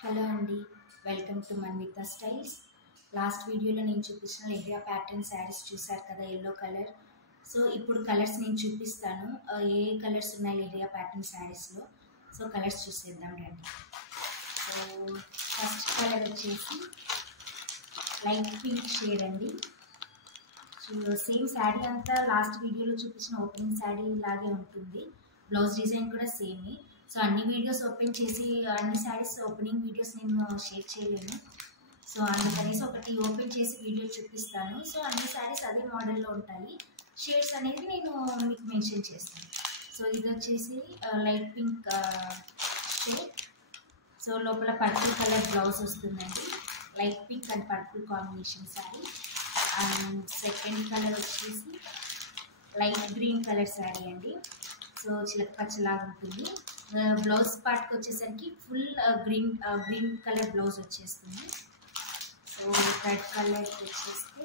Hello అండి, welcome to Manvitha styles. Last వీడియోలో నేను చూపించిన లెహరియా ప్యాటర్న్ శారీస్ చూసారు కదా, ఎల్లో కలర్. సో ఇప్పుడు కలర్స్ నేను చూపిస్తాను, ఏ కలర్స్ ఉన్నాయి లెహరియా ప్యాటర్న్ శారీస్లో. సో కలర్స్ చూసేద్దాం రండి. సో ఫస్ట్ కలర్ వచ్చేసి లైట్ పింక్ షేడ్ అండి. సేమ్ శారీ అంతా లాస్ట్ వీడియోలో చూపించిన ఓపెనింగ్ శారీ లాగే ఉంటుంది. బ్లౌజ్ డిజైన్ కూడా సేమే. సో అన్ని వీడియోస్ ఓపెన్ చేసి అన్ని శారీస్ ఓపెనింగ్ వీడియోస్ నేను షేర్ చేయలేను. సో అందుకనేసి ఒకటి ఓపెన్ చేసి వీడియో చూపిస్తాను. సో అన్ని శారీస్ అదే మోడల్లో ఉంటాయి. షేడ్స్ అనేది నేను మీకు మెన్షన్ చేస్తాను. సో ఇది వచ్చేసి లైట్ పింక్ షేడ్. సో లోపల పర్పుల్ కలర్ బ్లౌజ్ వస్తుందండి. Light pink and purple combination sari. And second colour వచ్చేసి లైట్ గ్రీన్ కలర్ శారీ అండి. సో చిలక పచ్చలాగా ఉంటుంది. బ్లౌజ్ పార్ట్కి వచ్చేసరికి ఫుల్ గ్రీన్ కలర్ బ్లౌజ్ వచ్చేస్తుంది. సో థర్డ్ కలర్ వచ్చేస్తే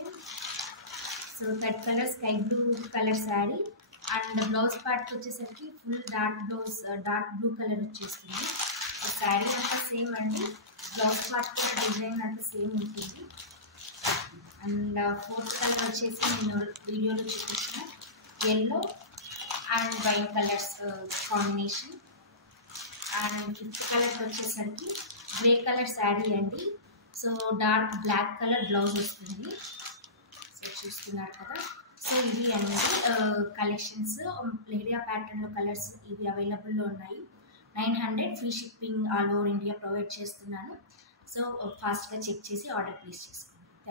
third colour sky blue colour sari. And blouse పార్ట్కి వచ్చేసరికి ఫుల్ డార్క్ బ్లూ కలర్ వచ్చేస్తుంది. శారీ అంతా సేమ్ అండి. బ్లౌజ్ పార్ట్ కూడా డిజైన్ అంతా సేమ్ ఉంటుంది. అండ్ ఫోర్త్ కలర్ వచ్చేసి నేను వీడియోలో చూపించిన yellow and white colours combination. And fifth colour వచ్చేసరికి గ్రే కలర్ శారీ అండి. So dark black colour blouse వస్తుంది. సో చూస్తున్నారు కదా. సో ఇవి అనేది కలెక్షన్స్ లెహరియా ప్యాటర్న్లో కలర్స్ ఇవి అవైలబుల్లో ఉన్నాయి. 900 free shipping all over India provide చేస్తున్నాను. సో ఫాస్ట్గా చెక్ చేసి ఆర్డర్ ప్లేస్ చేసుకోండి.